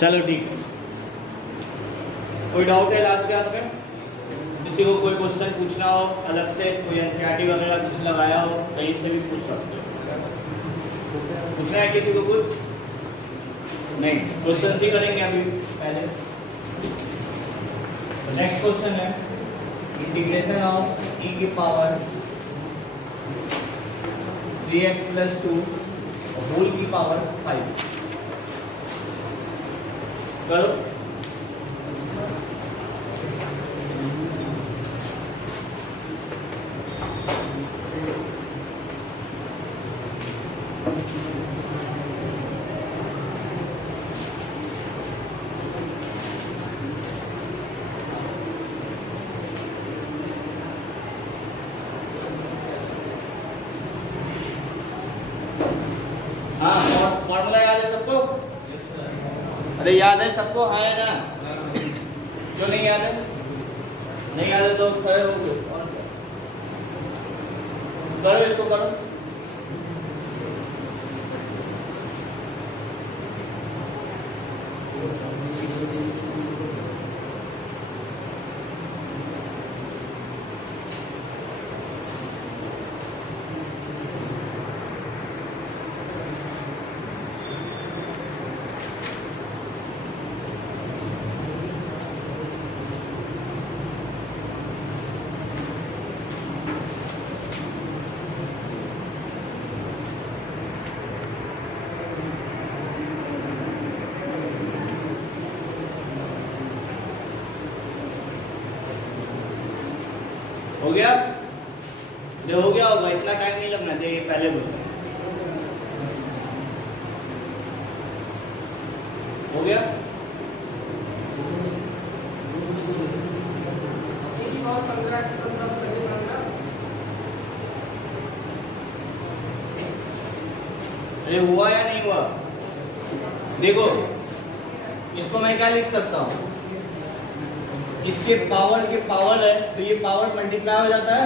चलो ठीक है। कोई डाउट है लास्ट क्लास में? किसी को कोई क्वेश्चन पूछना हो अलग से, कोई एनसीईआरटी वगैरह कुछ लगाया हो, कहीं से भी पूछ सकते हो। पूछना है किसी को कुछ? नहीं, क्वेश्चन ही करेंगे अभी पहले। नेक्स्ट क्वेश्चन है इंटीग्रेशन ऑफ e की पावर 3x + 2 होल की पावर 5 करो। हाँ, फॉर्मूला याद है सबको? अरे याद है सबको? हाँ है ना? क्यों नहीं याद है? नहीं याद है तो खड़े हो गए करो, इसको करो। हो गया? जो हो गया होगा, इतना टाइम नहीं लगना चाहिए पहले क्वेश्चन। हो गया? अरे हुआ या नहीं हुआ? देखो इसको मैं क्या लिख सकता हूँ, इसके पावर के पावर है तो ये पावर मल्टीप्लाई हो जाता है।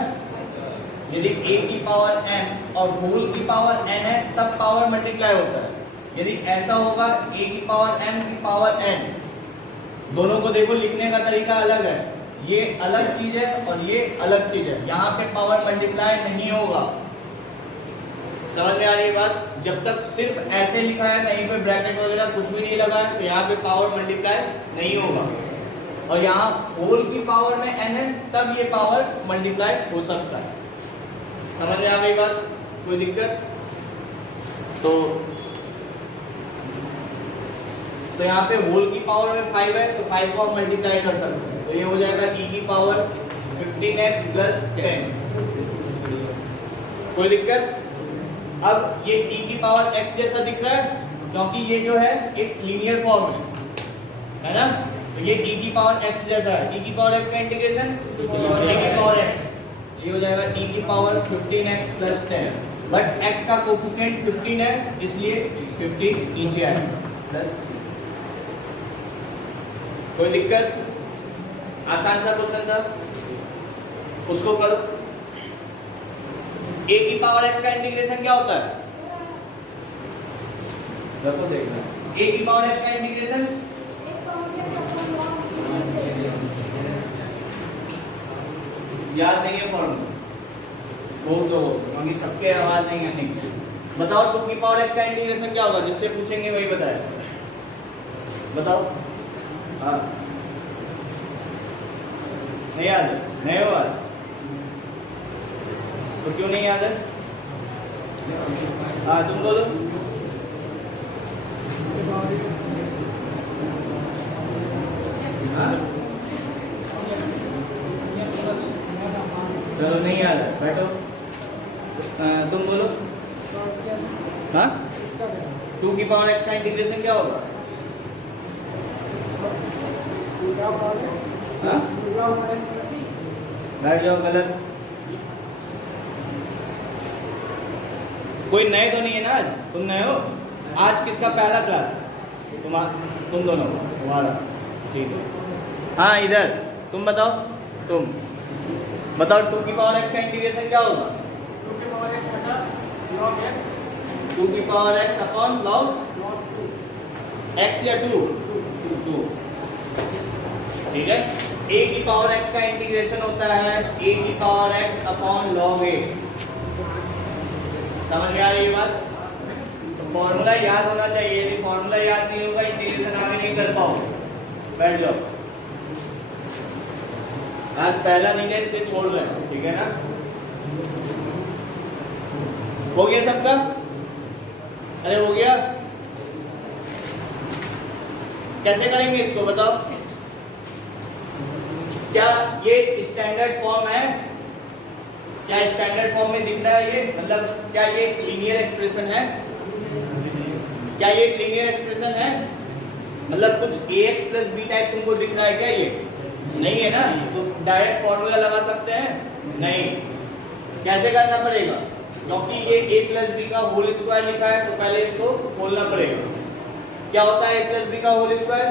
यदि a की पावर m और होल की पावर n है तब पावर मल्टीप्लाई होता है। यदि ऐसा होगा a की पावर m की पावर n, दोनों को देखो लिखने का तरीका अलग है, ये अलग चीज है और ये अलग चीज है। यहाँ पे पावर मल्टीप्लाई नहीं होगा। समझ में आ रही है बात? जब तक सिर्फ ऐसे लिखा है, कहीं पे ब्रैकेट वगैरह कुछ भी नहीं लगा है, तो यहाँ पे पावर मल्टीप्लाई नहीं होगा। और यहाँ होल की पावर में n है तब ये पावर मल्टीप्लाई हो सकता है। समझ में आ गई बात? कोई दिक्कत? तो यहाँ पे होल की पावर में 5 है तो 5 को हम मल्टीप्लाई कर सकते हैं, तो ये हो जाएगा e की पावर 15x + 10। कोई दिक्कत? अब ये e की पावर x जैसा दिख रहा है क्योंकि ये जो है एक लीनियर फॉर्म है ना? तो ये e की पावर x जैसा है। e की पावर x का इंटीग्रेशन e की पावर x, ये हो जाएगा e की पावर 15x + 10, बट x का कोफिशिएंट 15 है इसलिए 15 नीचे आएगा प्लस। कोई दिक्कत? आसान सा क्वेश्चन था, उसको करो। a की पावर x का इंटीग्रेशन क्या होता है? देखो देखना, a की पावर x का इंटीग्रेशन याद नहीं है फॉर्मूला? वो तो क्योंकि सबके आवाज नहीं आने की। बताओ 2 की पावर x का इंटीग्रेशन क्या होगा? जिससे पूछेंगे वही बताया। बताओ। हाँ, नहीं याद है? नहीं हो आज? तो क्यों नहीं याद है? हाँ तुम बोलो। हाँ? चलो नहीं याद है, बैठो। तुम बोलो। हाँ? 2 की पावर x का इंटीग्रेशन क्या होगा? हाँ? बैठ जाओ। गलत। कोई नए तो नहीं है ना आज? तुम नए हो? आज किसका पहला क्लास है? तुम दोनों का? तुम्हारा। ठीक है। हाँ इधर तुम बताओ। तुम बताओ 2 की पावर x का इंटीग्रेशन क्या होगा? 2 की पावर x बटा log x 2 की power x upon log x या 2 2। ठीक है, a की पावर x का इंटीग्रेशन होता है a की power x upon log a। समझ में आ रही है बात? तो फॉर्मूला याद होना चाहिए, यदि फॉर्मूला याद नहीं होगा इंटीग्रेशन आगे नहीं कर पाओगे। बैठ जाओ, आज पहला दिन है इसलिए छोड़ रहे हैं, ठीक है ना? हो गया सबका? अरे हो गया? कैसे करेंगे इसको बताओ? क्या ये स्टैंडर्ड फॉर्म है? क्या स्टैंडर्ड फॉर्म में दिख रहा है ये? मतलब क्या ये लीनियर एक्सप्रेशन है? क्या ये लीनियर एक्सप्रेशन है? मतलब कुछ ax प्लस बी टाइप तुमको दिख रहा है क्या? ये नहीं है ना, तो डायरेक्ट फॉर्मूला लगा सकते हैं? नहीं। कैसे करना पड़ेगा? क्योंकि ये a प्लस बी का होल स्क्वायर लिखा है, तो पहले इसको खोलना पड़ेगा। क्या होता है a प्लस बी का whole square?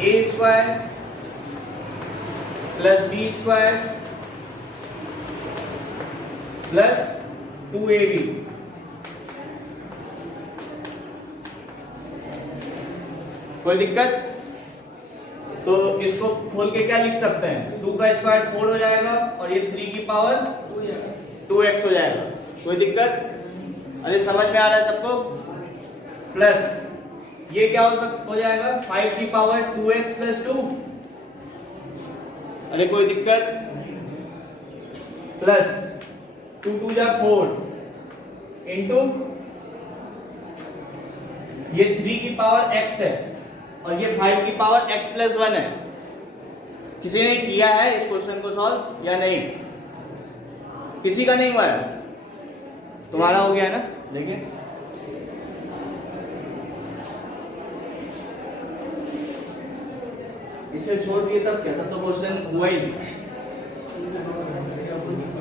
a square plus B square plus 2ab। कोई दिक्कत? तो इसको खोल के क्या लिख सकते हैं? 2 का स्क्वायर 4 हो जाएगा और ये 3 की पावर 2x हो जाएगा। कोई दिक्कत? अरे समझ में आ रहा है सबको? प्लस ये क्या हो जाएगा? 5 की पावर 2x प्लस 2। अरे कोई दिक्कत? प्लस 2 2 जा 4 इंटू ये 3 की पावर x है और ये 5 की पावर x प्लस 1 है। किसी ने किया है इस क्वेश्चन को सॉल्व या नहीं? किसी का नहीं हुआ है? तुम्हारा हो गया है ना? देखिए इसे छोड़ दिए तब क्या? तब तो क्वेश्चन हुआ ही नहीं।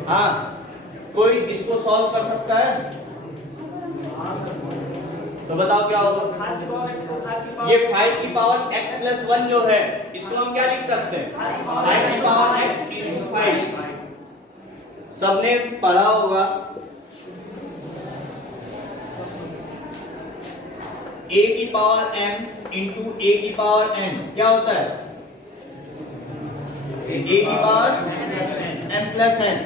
हाँ, कोई इसको सॉल्व कर सकता है? तो बताओ क्या होगा? ये 5 की पावर x प्लस 1 जो है इसको हम क्या लिख सकते हैं? 5 की पावर x इंटू 5। सबने पढ़ा होगा a की पावर m इंटू a की पावर n क्या होता है? a की पावर m प्लस n।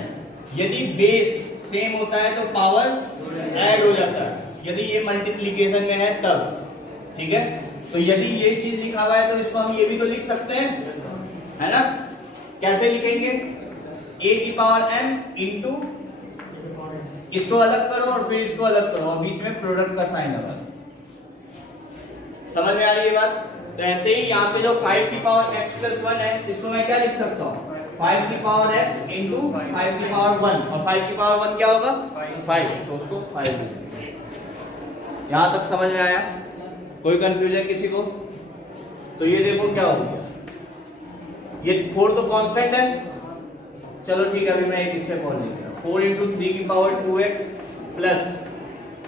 यदि बेस सेम होता है तो पावर ऐड हो जाता है, यदि ये मल्टीप्लिकेशन में है तब। ठीक है, तो यदि ये चीज लिखा हुआ है तो इसको हम ये भी तो लिख सकते हैं, है ना? कैसे लिखेंगे? a की पावर m इंटू इसको अलग करो और फिर इसको अलग करो और बीच में प्रोडक्ट का साइन लगा दो। समझ में आ रही है बात? तो ऐसे ही यहाँ पे जो 5 की पावर x प्लस 1 है इसको मैं क्या लिख सकता हूँ? 5 की पावर x इंटू 5 की पावर 1 और 5 की पावर 1 क्या होगा? 5, तो उसको 5। यहां तक समझ में आया? कोई कंफ्यूजन किसी को? तो ये देखो क्या हो गया, ये 4 तो कांस्टेंट है। चलो ठीक है, अभी मैं एक स्टेप और लिख रहा हूं। 4 इंटू 3 की पावर 2x प्लस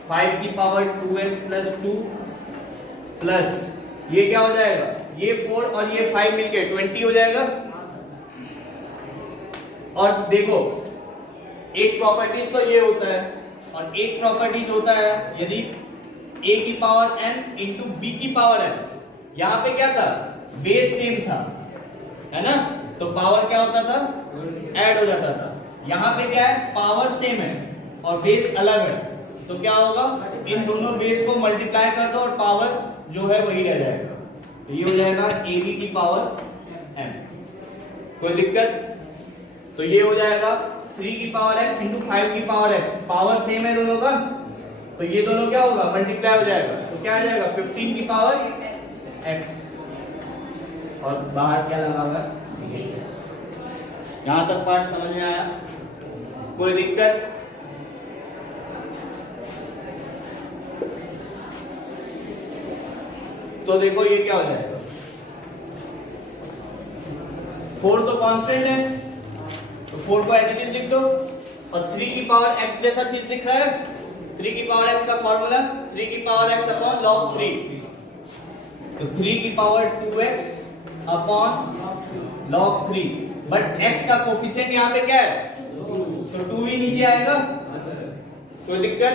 5 की पावर 2x प्लस 2 प्लस ये क्या हो जाएगा? ये 4 और ये 5 मिलके 20 हो जाएगा। और देखो एक प्रॉपर्टीज तो ये होता है और एक प्रॉपर्टीज होता है यदि a की पावर m इंटू b की पावर m। यहां पे क्या था? बेस सेम था, है ना? तो पावर क्या होता था? ऐड हो जाता था। यहां पे क्या है? पावर सेम है और बेस अलग है, तो क्या होगा? इन दोनों बेस को मल्टीप्लाई कर दो और पावर जो है वही रह जाएगा। तो ये हो जाएगा ab की पावर m। कोई दिक्कत? तो ये हो जाएगा 3 की पावर x इंटू 5 की पावर x। पावर सेम है दोनों का, तो ये दोनों क्या होगा? मल्टीप्लाई हो जाएगा। तो क्या आ जाएगा? 15 की पावर x और बाहर क्या लगा हुआ है? यहां तक पार्ट समझ में आया? कोई दिक्कत? तो देखो ये क्या हो जाएगा? 4 तो कांस्टेंट है तो 4 को एज इट इज लिख दो और 3 की पावर x जैसा चीज दिख रहा है। 3 की पावर x का फॉर्मूला 3 की पावर x अपॉन log 3। तो 3 की power 2x upon log 3, but x का कोफिशिएंट यहाँ पे क्या है? 2, तो 2 ही नीचे आएगा। कोई दिक्कत?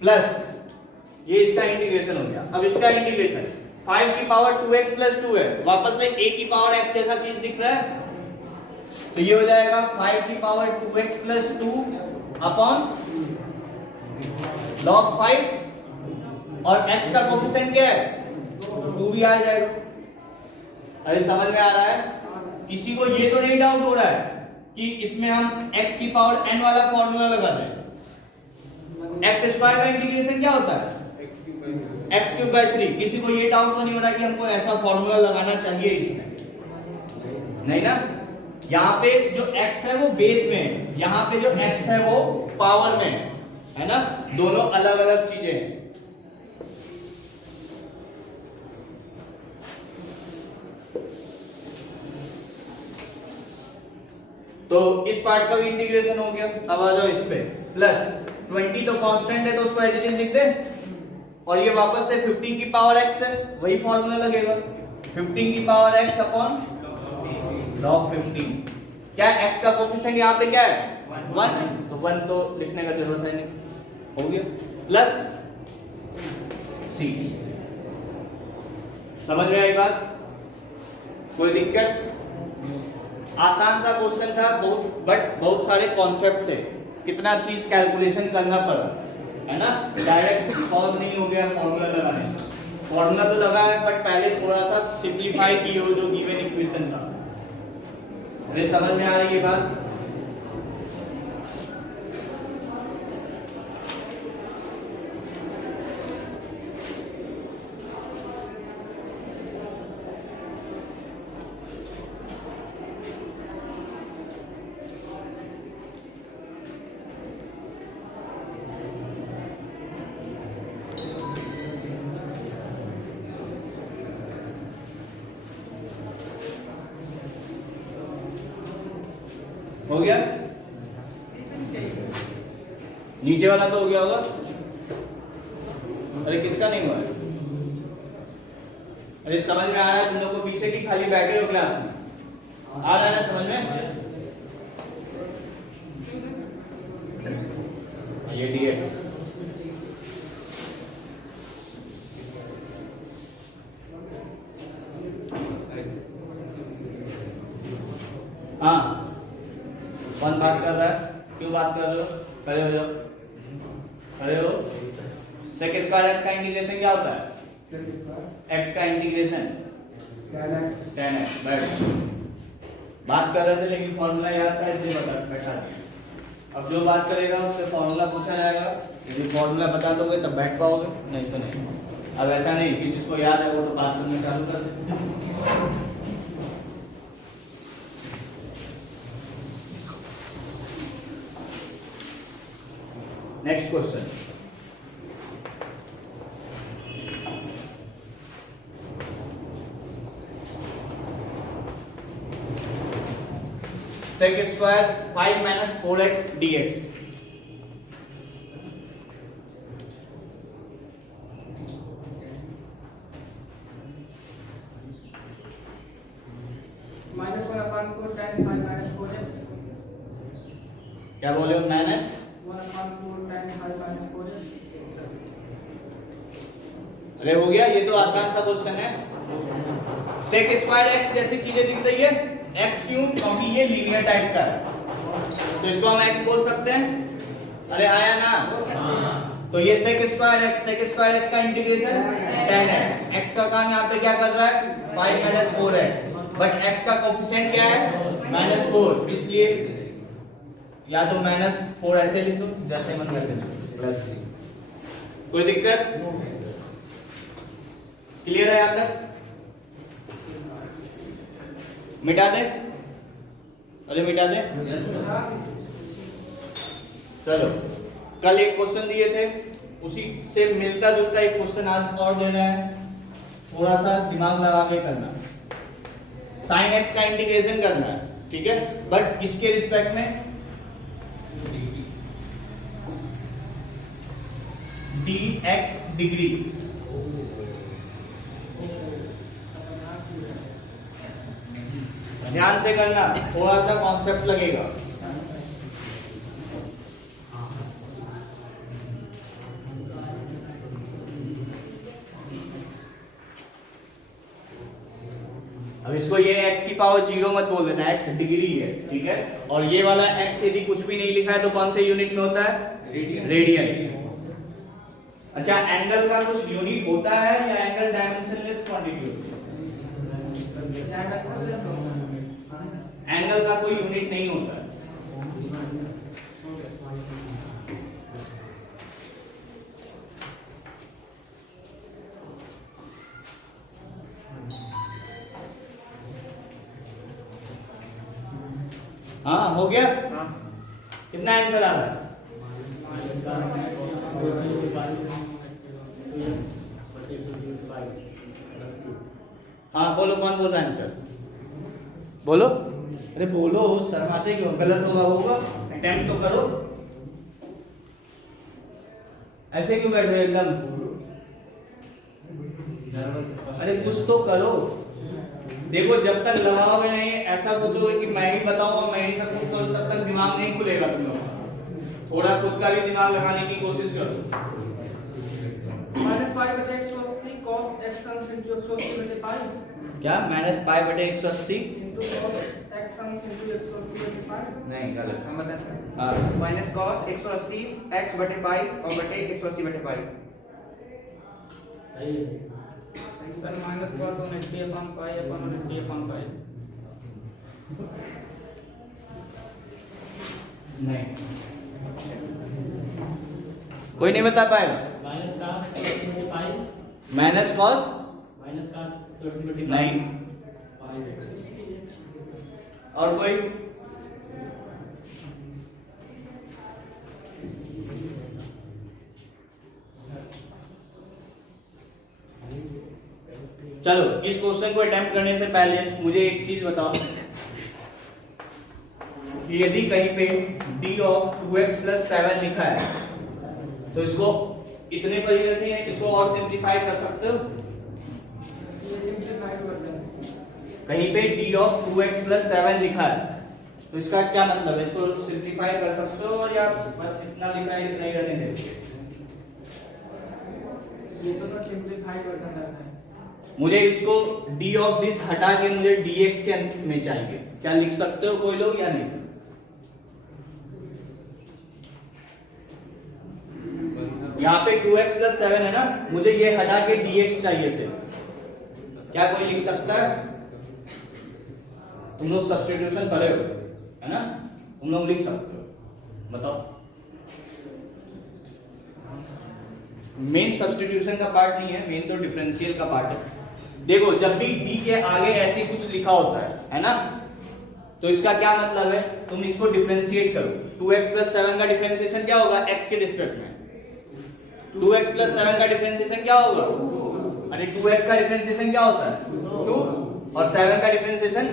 प्लस ये इसका इंटीग्रेशन हो गया। अब इसका इंटीग्रेशन 5 की पावर 2x प्लस 2 है, वापस से a की पावर x जैसा चीज दिख रहा है, तो ये हो जाएगा 5 की power 2x plus 2 upon log 5 और x का कोफिशिएंट क्या है 2 भी आ जाएगा। अरे समझ में आ रहा है? किसी को ये तो नहीं डाउट हो रहा है कि इसमें हम x की पावर n वाला फॉर्मूला लगा दें? x स्क्वायर का इंटीग्रेशन क्या होता है x क्यूब बाय 3। किसी को ये डाउट तो नहीं हो रहा कि हमको ऐसा फॉर्मूला लगाना चाहिए इसमें? नहीं ना। यहाँ पे जो x है वो बेस में है, यहाँ पे जो x है वो पावर में है ना, दोनों अलग अलग चीजें हैं। तो इस पार्ट का भी इंटीग्रेशन हो गया। अब आ जाओ इस पे, प्लस 20 तो कांस्टेंट है तो उसको एज इट इज लिख दे, और ये वापस से 15 की पावर x है, वही फॉर्मूला लगेगा 15 की पावर x अपॉन log 15। क्या x का कोफिशिएंट यहाँ पे क्या है 1, तो 1 तो लिखने का जरूरत है नहीं, हो गया, प्लस c। समझ में आई बात? कोई दिक्कत? आसान सा क्वेश्चन था बहुत, बट बहुत सारे कॉन्सेप्ट थे, कितना चीज कैलकुलेशन करना पड़ा है ना, डायरेक्ट सॉल्व नहीं हो गया फॉर्मूला लगाने से। फॉर्मूला तो लगा है बट पहले थोड़ा सा सिंपलीफाई की हो जो गिवन इक्वेशन था। अरे समझ में आ रही है बात? हो गया? नीचे वाला तो हो गया होगा। अरे किसका नहीं हुआ है? अरे समझ में आ रहा है तुम लोग को? पीछे की खाली बैठे हो क्लास में, आ रहा है ना समझ में? ये dx हाँ, कौन बात कर रहा है? क्यों बात कर रहे हो? खड़े हो जाओ, खड़े हो। सेक स्क्वायर x का इंटीग्रेशन क्या होता है? x का इंटीग्रेशन tan x। बैठ, बात कर रहे थे लेकिन फॉर्मूला याद था इसलिए बैठा दिया। अब जो बात करेगा उससे फॉर्मूला पूछा जाएगा, यदि फॉर्मूला बता दोगे तब बैठ पाओगे, नहीं तो नहीं। अब ऐसा नहीं कि जिसको याद है वो तो बात करना चालू कर दे। Next question, sec square 5 minus 4x dx। -1/4 tan 5 minus 4x। क्या बोले हो? Minus 1/4 tan 5 minus 4x। अरे हो गया, ये तो आसान सा क्वेश्चन है। सेक स्क्वायर x जैसी चीजें दिख रही है, x क्यूब, क्योंकि ये लीनियर टाइप का है तो इसको हम x बोल सकते हैं। अरे आया ना? तो ये सेक स्क्वायर x का इंटीग्रेशन tan x। x का काम यहाँ पे क्या कर रहा है 5 माइनस 4x, बट x का कोफिशिएंट क्या है -4, इसलिए या तो -4 ऐसे लिख दो जैसे मन करते, प्लस c। कोई दिक्कत? क्लियर है यहाँ तक? मिटा दे? अरे मिटा दे। चलो, कल एक क्वेश्चन दिए थे, उसी से मिलता जुलता एक क्वेश्चन आज और देना है, थोड़ा सा दिमाग लगा के करना। साइन एक्स का इंटीग्रेशन करना है, ठीक है, बट किसके रिस्पेक्ट में? dx degree. ध्यान से करना, थोड़ा सा कॉन्सेप्ट लगेगा। अब इसको ये x की पावर 0 मत बोल देना, x डिग्री है, ठीक है। और ये वाला x यदि कुछ भी नहीं लिखा है तो कौन से यूनिट में होता है? रेडियन। अच्छा, एंगल का कुछ यूनिट होता है या एंगल डायमेंशनलेस क्वांटिटी होती है? एंगल का कोई यूनिट नहीं होता है। हाँ, हो गया? कितना आंसर आ रहा है? हाँ बोलो, कौन बोल रहा है आंसर? बोलो, अरे बोलो, शर्माते क्यों? गलत होगा अटेम्प्ट तो करो, ऐसे क्यों बैठे हो एकदम? अरे कुछ तो करो। देखो, जब तक लगाओगे नहीं, ऐसा सोचोगे कि मैं ही बताऊं और मैं ही सब कुछ करूं, तब तक दिमाग नहीं खुलेगा तुम लोगों का। थोड़ा खुद का भी दिमाग लगाने की कोशिश करो। -5/180 cos x sums into 180/5 क्या? -π/180 cos x sums into 180/5 नहीं, गलत। हम बताते हैं हाँ, माइनस कॉस 180 x बटे पाई और बटे 180 बटे पाई। सही है सर। -cos 180/π अपन 180/π नहीं, कोई नहीं बता पाएगा। माइनस कॉस नहीं, और कोई? चलो, इस क्वेश्चन को अटेम्प्ट करने से पहले मुझे एक चीज बताओ कि यदि कहीं पे d ऑफ 2x + 7 लिखा है तो इसको इतने पर ही रखिए, इसको और सिंपलीफाई कर सकते हो। ये सिंपलीफाइड वर्जन है। कहीं पे d ऑफ 2x + 7 लिखा है तो इसका क्या मतलब है? इसको सिंपलीफाई कर सकते हो या बस इतना लिखा है इतना ही रहने देते? ये तो सर सिंपलीफाइड वर्जन रहता है। मुझे इसको d ऑफ दिस हटा के मुझे dx के अंत में चाहिए। क्या लिख सकते हो कोई लोग या नहीं? यहाँ पे 2x + 7 है ना, मुझे ये हटा के dx चाहिए सिर्फ। क्या कोई लिख सकता है? तुम लोग सब्स्टिट्यूशन करे हो, है ना? तुम लोग लिख सकते हो, बताओ। मेन सब्स्टिट्यूशन का पार्ट नहीं है, मेन तो डिफरेंशियल का पार्ट है। देखो, जब भी d के आगे ऐसे कुछ लिखा होता है ना, तो इसका क्या मतलब है? तुम इसको डिफरेंशिएट करो। 2x + 7 का डिफरेंशिएशन क्या होगा? x के रिस्पेक्ट में। 2x + 7 का डिफरेंशिएशन क्या होगा? अरे 2x का डिफरेंशिएशन क्या होता है? 2, और 7 का डिफरेंशिएशन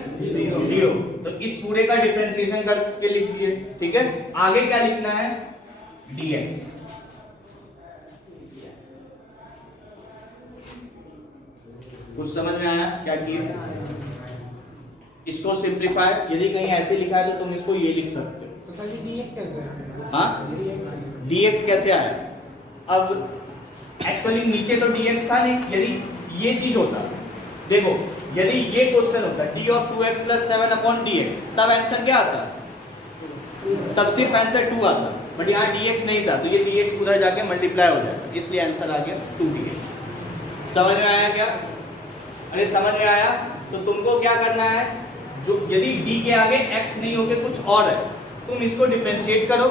0। तो इस पूरे का डिफरेंशिएशन करके लिख दिए, ठीक है। आगे क्या लिखना है? dx। कुछ समझ में आया क्या किया? इसको सिंपलीफाई, यदि कहीं ऐसे लिखा है तो तुम इसको ये लिख सकते हो। तो सर ये dx कैसे है? हाँ, dx कैसे आया? अब एक्चुअली नीचे तो dx था नहीं। यदि ये चीज होता, देखो, यदि ये क्वेश्चन होता d ऑफ 2x + 7/dx, तब आंसर क्या आता? तब सिर्फ आंसर 2 आता, बट यहाँ dx नहीं था, तो ये dx उधर जाके मल्टीप्लाई हो जाएगा, इसलिए आंसर आ गया 2dx। समझ में आया क्या? अरे समझ में आया तो तुमको क्या करना है? जो यदि d के आगे x नहीं होके कुछ और है, तुम इसको डिफरेंशिएट करो।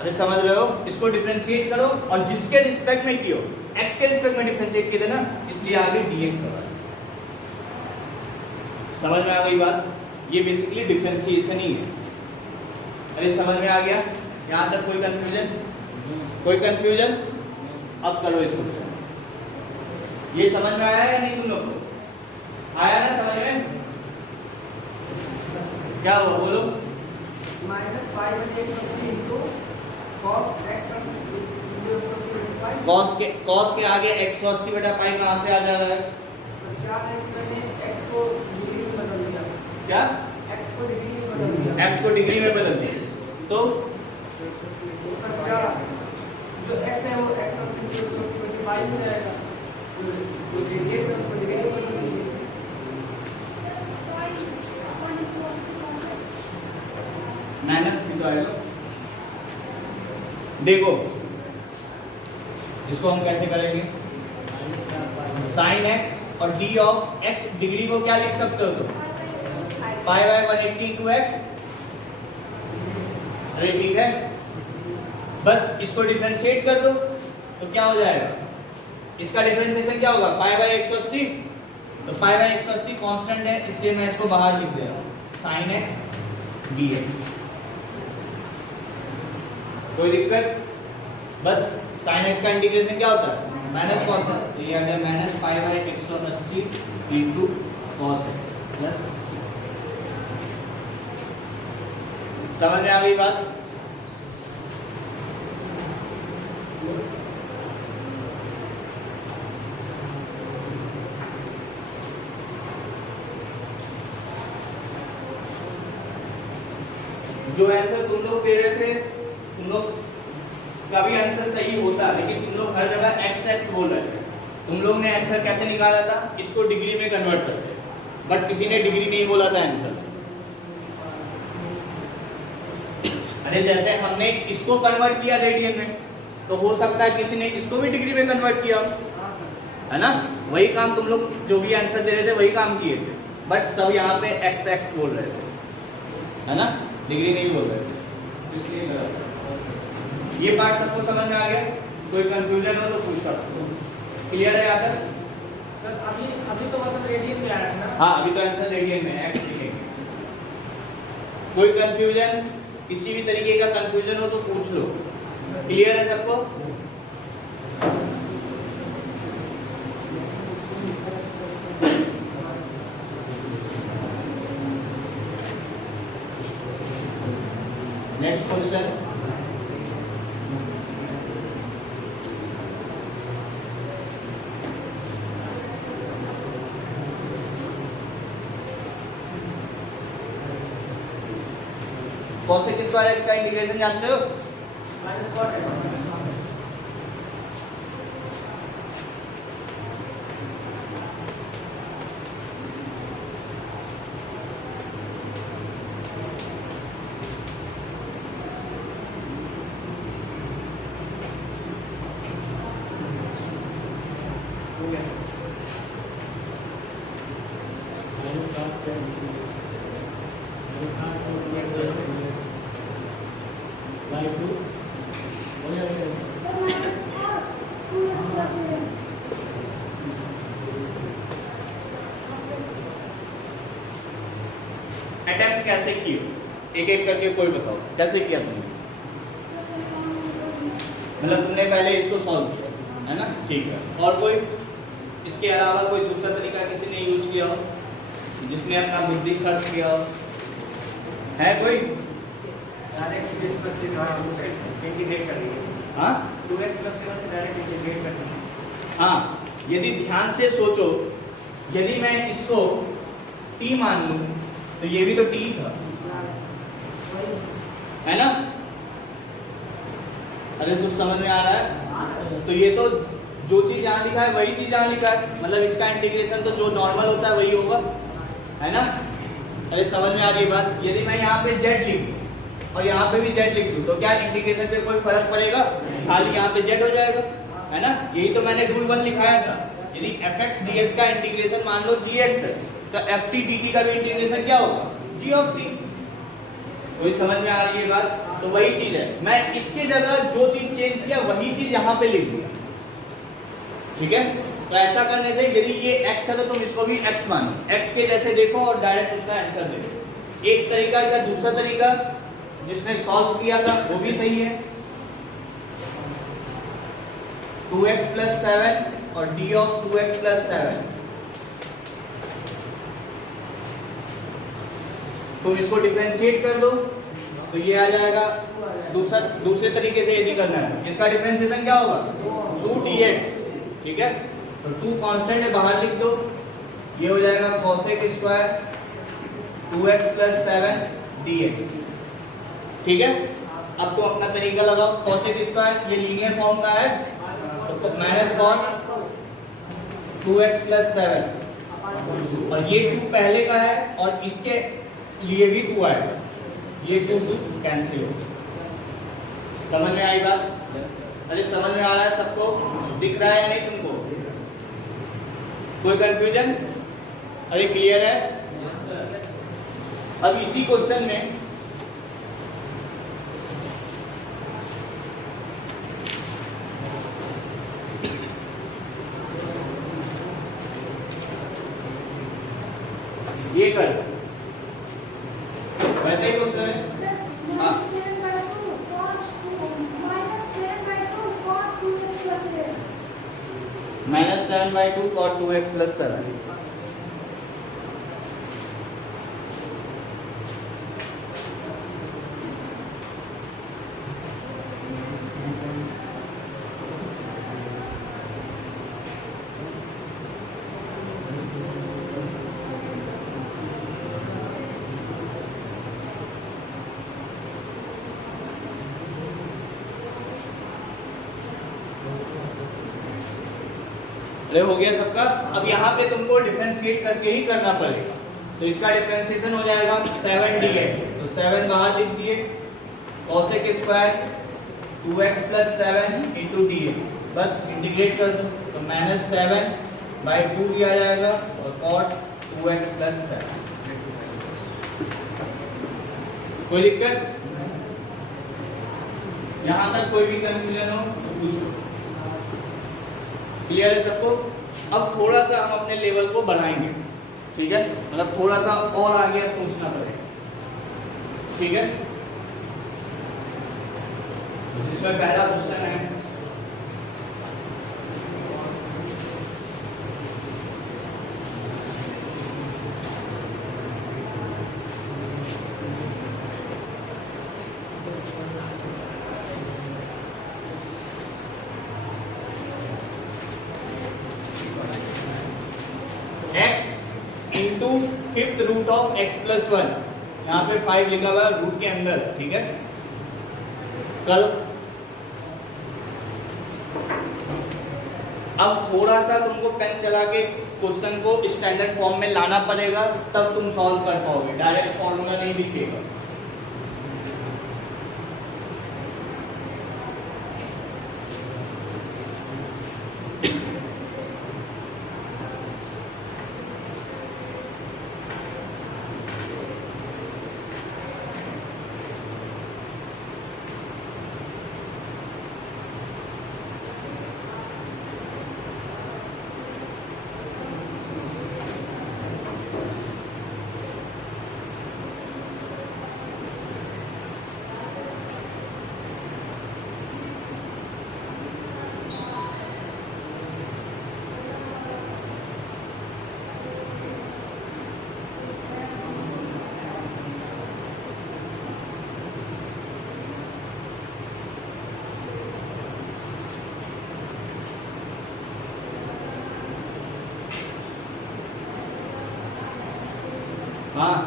अरे समझ रहे हो? इसको डिफरेंशिएट करो और जिसके रिस्पेक्ट में कियो, x के रिस्पेक्ट में डिफरेंशिएट किए थे ना, इसलिए आगे dx लगा। समझ में आ गई बात? ये बेसिकली डिफरेंशिएशन ही है। अरे समझ में आ गया? यहां तक कोई कंफ्यूजन? कोई कंफ्यूजन? अब करो इस क्वेश्चन। ये समझ में आया या नहीं तुम लोग को? आया ना समझ में? क्या हुआ बोलो? -π/180 into cos x sums into 180/5 cos के आगे 180/π कहां से आ जा रहा है? तो क्या है, मैंने x को डिग्री में बदल दिया। क्या? x को डिग्री में बदल दिया। x को डिग्री में बदल दिया तो सर क्या जो x है वो x sums into 180/5 हो जाएगा। जो dx है उसको डिग्री में बदल दीजिए। माइनस भी तो आएगा। देखो इसको हम कैसे करेंगे, साइन एक्स और डी ऑफ एक्स डिग्री को क्या लिख सकते हो तुम, पाई बाय 180 इंटू एक्स। अरे ठीक है, बस इसको डिफरेंशिएट कर दो तो क्या हो जाएगा, इसका डिफरेंशिएशन क्या होगा, पाई बाय 180। तो पाई बाय 180 कांस्टेंट है, इसलिए मैं इसको बाहर लिख दे रहा हूं, साइन एक्स डी एक्स। कोई दिक्कत, बस साइन एक्स का इंटीग्रेशन क्या होता है, माइनस कॉस एक्स, ये आ गया minus pi by 180 into cos x plus. समझ में आ गई बात। जो आंसर तुम लोग दे रहे थे, तुम लोग का भी आंसर सही होता, लेकिन तुम लोग हर जगह एक्स एक्स बोल रहे थे। तुम लोग ने आंसर कैसे निकाला था, इसको डिग्री में कन्वर्ट करते, बट किसी ने डिग्री नहीं बोला था आंसर। अरे जैसे हमने इसको कन्वर्ट किया रेडियन में, तो हो सकता है किसी ने इसको भी डिग्री में कन्वर्ट किया, है ना। वही काम तुम लोग जो भी आंसर दे रहे थे वही काम किए थे, बट सब यहाँ पे एक्स एक्स बोल रहे थे, है ना, डिग्री नहीं बोल रहे थे, इसलिए गलत। ये बात सबको समझ में आ गया, कोई कंफ्यूजन हो तो पूछ सकते हो। क्लियर है यहाँ तक सर? अभी तो मतलब रेडियन में आया है ना? हाँ, अभी तो आंसर रेडियन में है, एक्स लिखेंगे। कोई कंफ्यूजन, किसी भी तरीके का कंफ्यूजन हो तो पूछ लो। क्लियर है सबको? Next question, cosec square x का इंटीग्रेशन जानते हो? Minus cot x. अटेम्प्ट कैसे किए, एक एक करके कोई बताओ कैसे किया तुमने, मतलब तुमने पहले इसको सॉल्व किया, है ना, ठीक है। और कोई इसके अलावा कोई दूसरा तरीका किसी ने यूज किया हो, जिसने अपना बुद्धि खर्च किया हो, है कोई? डायरेक्ट इंटीग्रेट कर दिए। हाँ 2x + 7 से डायरेक्ट इंटीग्रेट कर दिए। हाँ, यदि ध्यान से सोचो, यदि मैं इसको t मान लूं तो ये भी तो t था, है ना। अरे कुछ समझ में आ रहा है? तो ये तो जो चीज यहाँ लिखा है वही चीज यहाँ लिखा है, मतलब इसका इंटीग्रेशन तो जो नॉर्मल होता है वही होगा, है ना। अरे समझ में आ रही बात? यदि मैं यहाँ पे z लिख दूं और यहाँ पे भी z लिख दूं तो क्या इंटीग्रेशन पे कोई फर्क पड़ेगा? खाली यहाँ पे z हो जाएगा, है ना। यही तो मैंने रूल 1 लिखाया था, यदि fx dx का इंटीग्रेशन मान लो gx है तो ft dt का भी इंटीग्रेशन क्या होगा, g ऑफ t। कोई समझ में आ रही है बात? तो वही चीज है, मैं इसके जगह जो चीज चेंज किया वही चीज यहाँ पे लिख दिया, ठीक है। तो ऐसा करने से यदि ये x है तो तुम इसको भी x मानो, x के जैसे देखो और डायरेक्ट उसका आंसर दे दो। एक तरीका या दूसरा तरीका जिसने सॉल्व किया था वो भी सही है, 2x + 7 और d ऑफ 2x + 7। तुम इसको डिफरेंशिएट कर दो तो ये आ जाएगा। दूसरे तरीके से यदि करना है इसका डिफरेंशिएशन क्या होगा, 2dx, ठीक है। तो 2 कांस्टेंट है, बाहर लिख दो, ये हो जाएगा कोसेक स्क्वायर 2x + 7 dx, ठीक है। अब तो अपना तरीका लगाओ, कोसेक स्क्वायर ये लीनियर फॉर्म का है तो माइनस कॉस 2x + 7 और ये 2 पहले का है और इसके लिए भी 2 आएगा, ये 2 2 कैंसिल हो गए। समझ में आई बात? अरे समझ में आ रहा है सबको? दिख रहा है या नहीं तुमको? कोई कंफ्यूजन? अरे क्लियर है? अब इसी क्वेश्चन में ये कर, वैसे ही क्वेश्चन है। हाँ -7/2 cot 2x + 7। अरे हो गया सबका? अब यहाँ पे तुमको डिफरेंशिएट करके ही करना पड़ेगा। तो इसका डिफरेंशिएशन हो जाएगा 7dx, तो 7 बाहर लिख दिए, cosec स्क्वायर 2x + 7 × dx, बस इंटीग्रेट कर दो तो -7/2 भी आ जाएगा और cot 2x + 7। कोई दिक्कत? यहाँ तक कोई भी कंफ्यूजन हो तो पूछो। क्लियर है सबको? अब थोड़ा सा हम अपने लेवल को बढ़ाएंगे, ठीक है? मतलब थोड़ा सा और आगे सोचना पड़ेगा, ठीक है? जिसमें पहला क्वेश्चन है x into 5th root of x + 1। यहाँ पे 5 लिखा हुआ है रूट के अंदर, ठीक है? कल अब थोड़ा सा तुमको पेन चला के क्वेश्चन को स्टैंडर्ड फॉर्म में लाना पड़ेगा, तब तुम सॉल्व कर पाओगे। डायरेक्ट फॉर्मूला नहीं दिखेगा। हाँ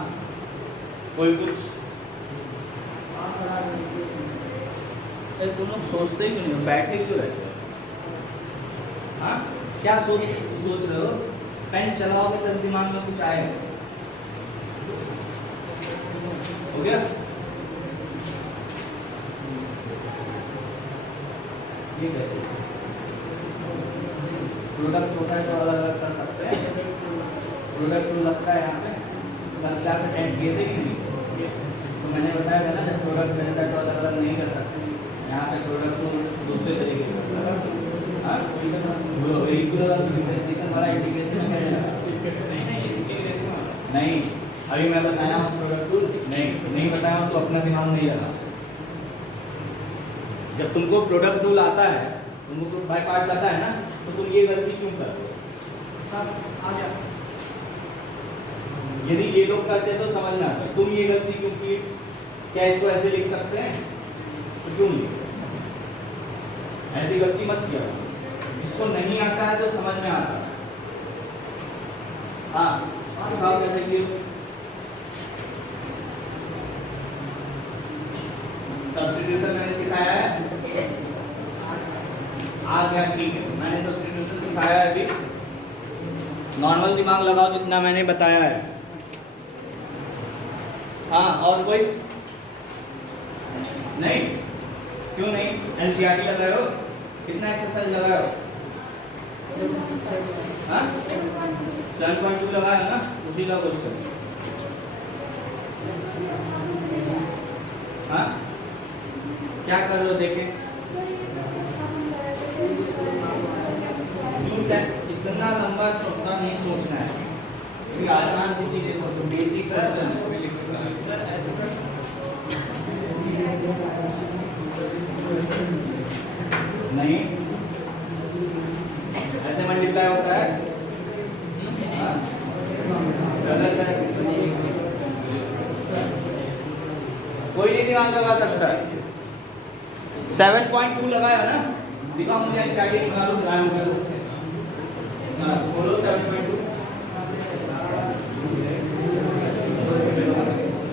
कोई कुछ? तुम लोग सोचते ही क्यों नहीं हो? बैठे क्यों रहते हो? हाँ क्या सोच रहे हो? पेन चलाओगे तब दिमाग में कुछ आएगा। हो गया? ठीक है, प्रोडक्ट होता है तो अलग अलग कर सकते हैं। प्रोडक्ट तो लगता है यहाँ पे क्लास अटेंड किए थे कि नहीं? तो मैंने बताया था ना, जब प्रोडक्ट रहता है तो अलग अलग नहीं कर सकते। यहाँ पे प्रोडक्ट को दूसरे तरीके से करता है। हाँ डिफरेंशिएशन वाला इंटीग्रेशन में नहीं, अभी मैं बताया हूँ प्रोडक्ट टूल नहीं बताया हूँ तो अपना दिमाग नहीं लगा। जब तुमको प्रोडक्ट टूल आता है, तुमको बाय पार्ट्स आता है ना, तो तुम ये गलती क्यों करते हो? यदि ये लोग करते तो समझ में आता, तुम ये गलती क्यों की? क्या इसको ऐसे लिख सकते हैं? तो क्यों नहीं? ऐसी गलती मत किया। जिसको नहीं आता है तो समझ में आता है। हाँ दिखाओ कैसे किए। सब्स्टिट्यूशन मैंने सिखाया है, आ गया ठीक है। मैंने सब्स्टिट्यूशन सिखाया है अभी। नॉर्मल दिमाग लगाओ जितना मैंने बताया है। हाँ और कोई? नहीं, क्यों नहीं? एनसीईआरटी लगाए हो? कितना एक्सरसाइज लगाए हो? हाँ 7.2 लगाया ना, उसी का क्वेश्चन। हाँ क्या कर रहे हो देखे? इतना लंबा चौथा नहीं सोचना है, क्योंकि आसान सी चीजें सोचो, बेसिक क्वेश्चन। नहीं ऐसे मल्टीप्लाई होता है? हाँ? गलत है। कोई नहीं दिमाग लगा सकता है। 7.2 लगाया ना, दिखाओ मुझे एनसीईआरटी निकालो, ध्यान करो। हाँ बोलो 7.2।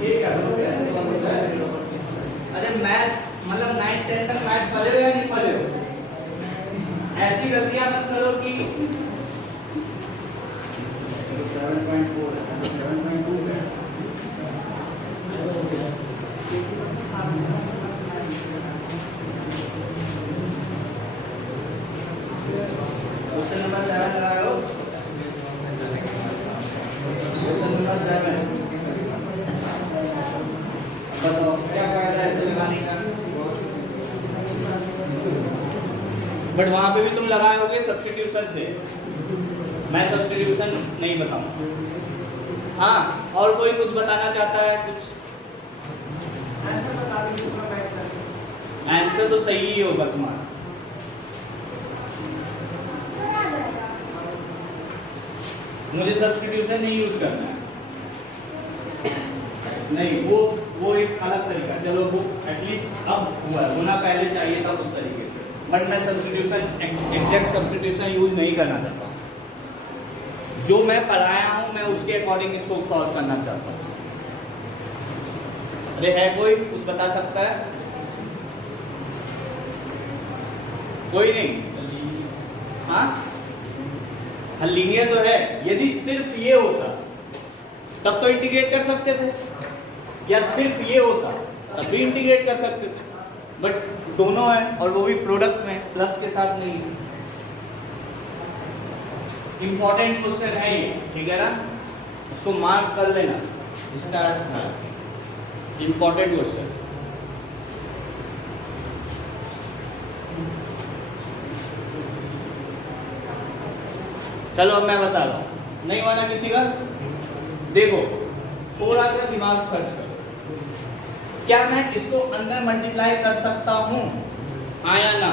ये क्या कैसे होता है? अरे मैथ मतलब 9 10 तक मैथ पढ़े हो या नहीं पढ़े हो? ऐसी गलतियां मत करो कि 7.4 7.2 है। क्वेश्चन नंबर 7 लगाओ। क्वेश्चन नंबर 7 बताओ क्या फायदा है इसे लगाने का? बट वहां पे भी तुम लगाए होगे सब्स्टिट्यूशन से, मैं सब्स्टिट्यूशन नहीं बताऊंगा। हाँ और कोई कुछ बताना चाहता है? कुछ आंसर बता दीजिए, पूरा मैच करके। आंसर तो सही ही होगा तुम्हारा। मुझे सब्स्टिट्यूशन नहीं यूज करना है। नहीं वो एक अलग तरीका, चलो वो एटलीस्ट अब हुआ, होना पहले चाहिए था उस तरीके से, बट मैं सब्स्टिट्यूशन एग्जैक्ट सब्स्टिट्यूशन यूज नहीं करना चाहता। जो मैं पढ़ाया हूं मैं उसके अकॉर्डिंग इसको सॉल्व करना चाहता हूं। अरे है कोई कुछ बता सकता है? कोई नहीं? हाँ लीनियर तो है, यदि सिर्फ ये होता तब तो इंटीग्रेट कर सकते थे, या सिर्फ ये होता तब भी इंटीग्रेट कर सकते थे, बट दोनों है और वो भी प्रोडक्ट में, प्लस के साथ नहीं। इंपॉर्टेंट क्वेश्चन है ये, ठीक है ना, इसको मार्क कर लेना। Start important question. चलो अब मैं बता रहा हूं, नहीं माना किसी का? देखो थोड़ा सा दिमाग खर्च करो, क्या मैं इसको अंदर मल्टीप्लाई कर सकता हूं? हाँ या ना?